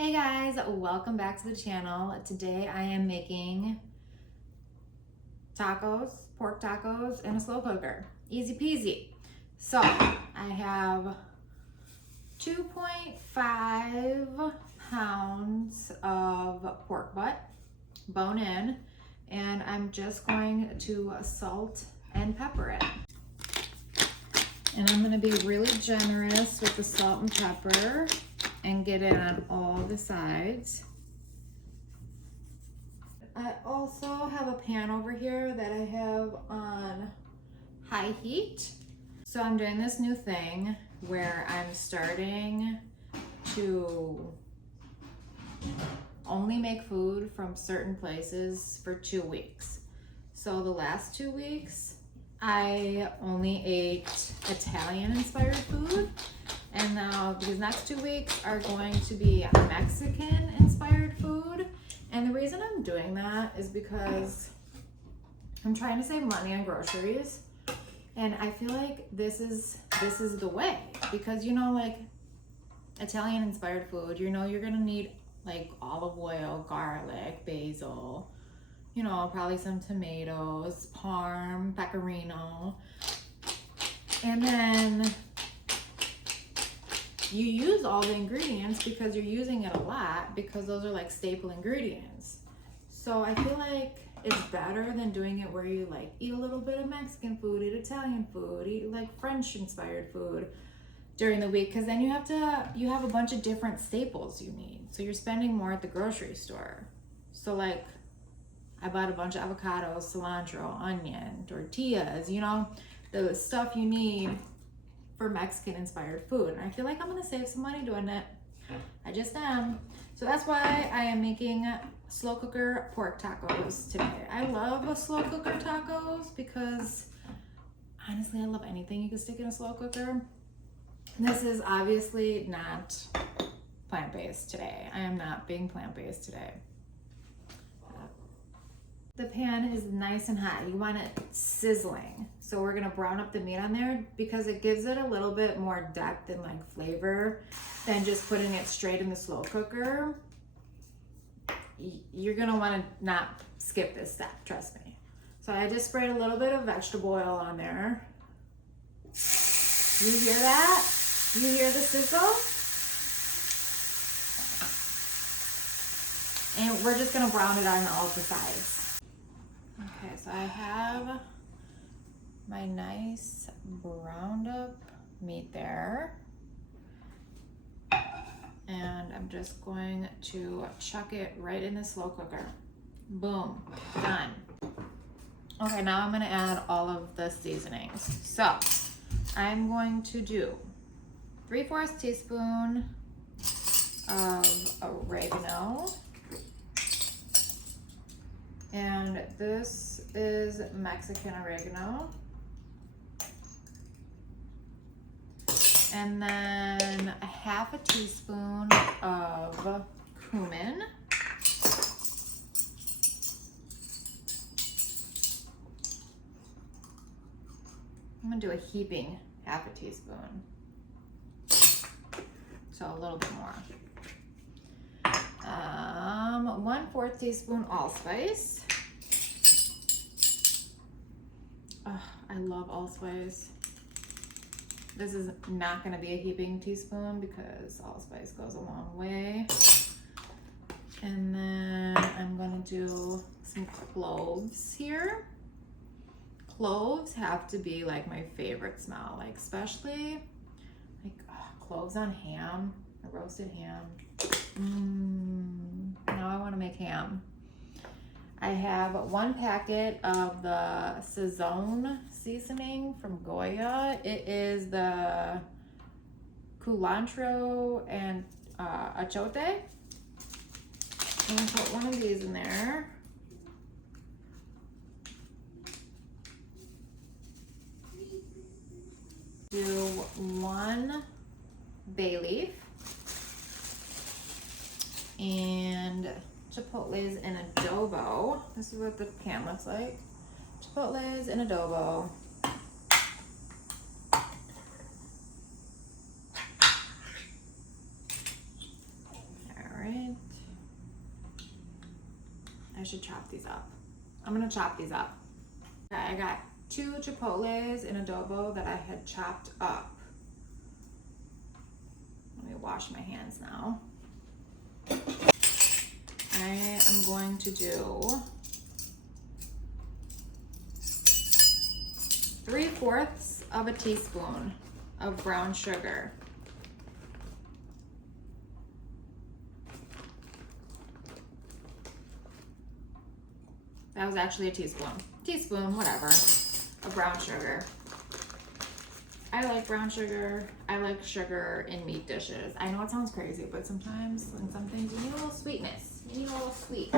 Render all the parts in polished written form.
Hey guys, welcome back to the channel. Today I am making tacos, pork tacos in a slow cooker. Easy peasy. So I have 2.5 pounds of pork butt, bone in, and I'm just going to salt and pepper it. And I'm gonna be really generous with the salt and pepper and get it on all the sides. I also have a pan over here that I have on high heat. So I'm doing this new thing where I'm starting to only make food from certain places for 2 weeks. So the last 2 weeks, I only ate Italian inspired food. And now these next 2 weeks are going to be Mexican inspired food. And the reason I'm doing that is because I'm trying to save money on groceries. And I feel like this is the way, because like Italian inspired food, you're gonna need like olive oil, garlic, basil, probably some tomatoes, parm, pecorino. And then you use all the ingredients because you're using it a lot, because those are like staple ingredients. So I feel like it's better than doing it where you like eat a little bit of Mexican food, eat Italian food, eat like French inspired food during the week, because then you have a bunch of different staples you need. So you're spending more at the grocery store. So like I bought a bunch of avocados, cilantro, onion, tortillas, the stuff you need for Mexican inspired food. And I feel like I'm gonna save some money doing it. I just am. So that's why I am making slow cooker pork tacos today. I love slow cooker tacos because honestly, I love anything you can stick in a slow cooker. This is obviously not plant-based today. I am not being plant-based today. The pan is nice and hot. You want it sizzling. So we're gonna brown up the meat on there because it gives it a little bit more depth and like flavor than just putting it straight in the slow cooker. You're gonna wanna not skip this step, trust me. So I just sprayed a little bit of vegetable oil on there. You hear that? You hear the sizzle? And we're just gonna brown it on all the sides. Okay, so I have my nice browned up meat there. And I'm just going to chuck it right in the slow cooker. Boom, done. Okay, now I'm gonna add all of the seasonings. So I'm going to do 3/4 teaspoon of oregano. And this is Mexican oregano. And then a 1/2 teaspoon of cumin. I'm gonna do a heaping 1/2 teaspoon. So a little bit more. 1/4 teaspoon allspice. Oh, I love allspice. This is not going to be a heaping teaspoon because allspice goes a long way. And then I'm going to do some cloves here. Cloves have to be like my favorite smell, like especially like cloves on ham, a roasted ham. Now I want to make ham. I have 1 packet of the Sazón seasoning from Goya. It is the culantro and achote. I'm gonna put one of these in there. Do 1 bay leaf. And chipotles in adobo. This is what the pan looks like. Chipotles in adobo. All right. I should chop these up. I'm gonna chop these up. Okay, I got 2 chipotles in adobo that I had chopped up. Let me wash my hands now. I am going to do 3/4 of a teaspoon of brown sugar. That was actually a teaspoon. Teaspoon, whatever, of brown sugar. I like brown sugar. I like sugar in meat dishes. I know it sounds crazy, but sometimes in some things you need a little sweetness. You need a little sweet.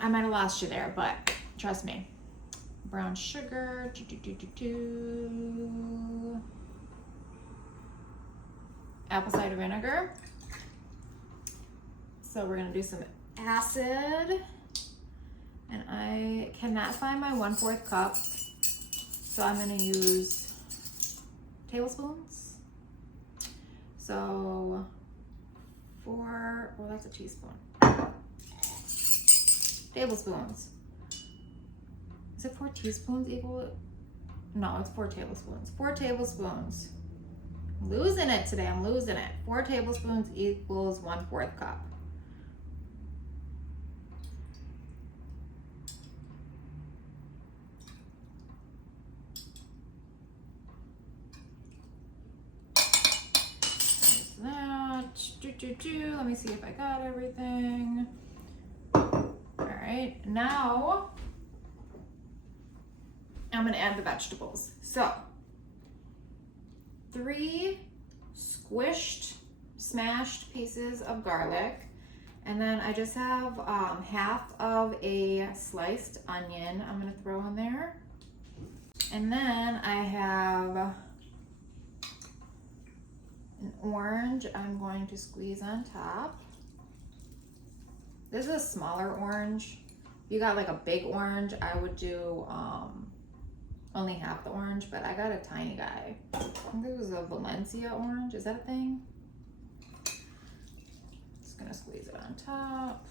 I might have lost you there, but trust me. Brown sugar. Apple cider vinegar. So we're gonna do some acid. And I cannot find my 1/4 cup. So I'm gonna use tablespoons. So well, that's a teaspoon. Tablespoons. Is it 4 teaspoons equal? No, it's 4 tablespoons. 4 tablespoons. I'm losing it today, I'm losing it. 4 tablespoons equals 1/4 cup. Let me see if I got everything. All right, now I'm gonna add the vegetables. So 3 squished, smashed pieces of garlic. And then I just have half of a sliced onion I'm gonna throw in there. And then I have an orange I'm going to squeeze on top. This is a smaller orange. If you got like a big orange, I would do only half the orange, but I got a tiny guy. I think this was a Valencia orange. Is that a thing? Just gonna squeeze it on top.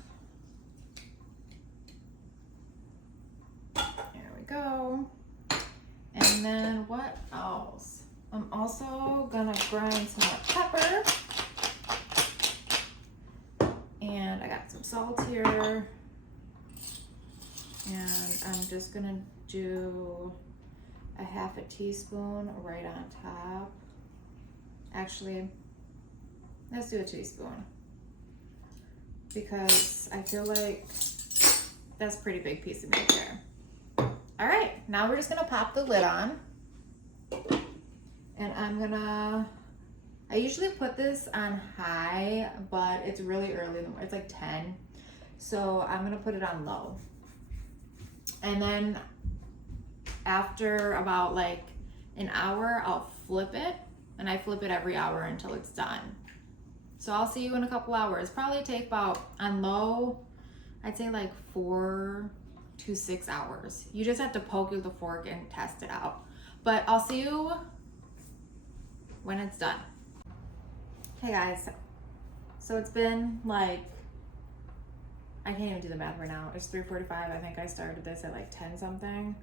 There we go. And then what else? I'm also gonna grind some more pepper. And I got some salt here. And I'm just gonna do a half a teaspoon right on top. Actually, let's do a teaspoon. Because I feel like that's a pretty big piece of meat there. All right, now we're just gonna pop the lid on. And I usually put this on high, but it's really early in the morning. It's like 10. So I'm gonna put it on low. And then after about like an hour, I'll flip it. And I flip it every hour until it's done. So I'll see you in a couple hours. Probably take about, on low, I'd say like 4 to 6 hours. You just have to poke with the fork and test it out. But I'll see you when it's done. Hey guys, so it's been like, I can't even do the math right now. It's 3:45. I think I started this at like 10 something.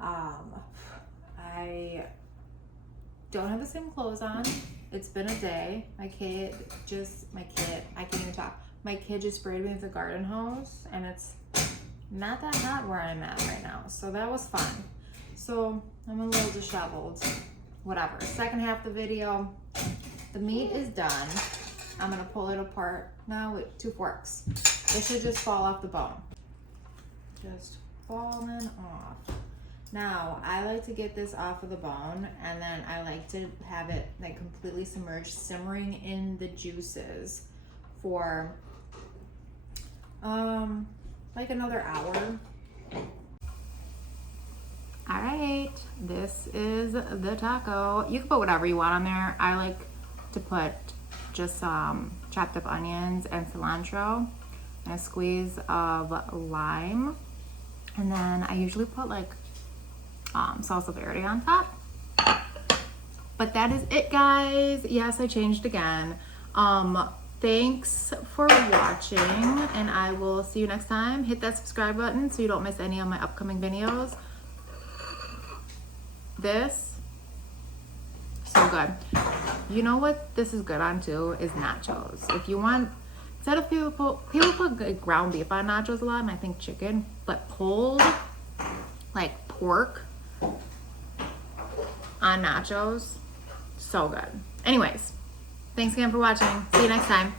I don't have the same clothes on. It's been a day. My kid, I can't even talk. My kid just sprayed me with a garden hose and it's not that hot where I'm at right now. So that was fun. So I'm a little disheveled. Whatever. Second half of the video, the meat is done. I'm gonna pull it apart now with 2 forks. It should just fall off the bone. Just falling off. Now, I like to get this off of the bone and then I like to have it like completely submerged, simmering in the juices for like another hour. All right, this is the taco. You can put whatever you want on there. I like to put just chopped up onions and cilantro and a squeeze of lime. And then I usually put like salsa verde on top. But that is it, guys. Yes, I changed again. Thanks for watching, and I will see you next time. Hit that subscribe button so you don't miss any of my upcoming videos. This, so good. You know what this is good on too is nachos. If you want, instead of people put ground beef on nachos a lot, and I think chicken, but pulled like pork on nachos, so good. Anyways, thanks again for watching. See you next time.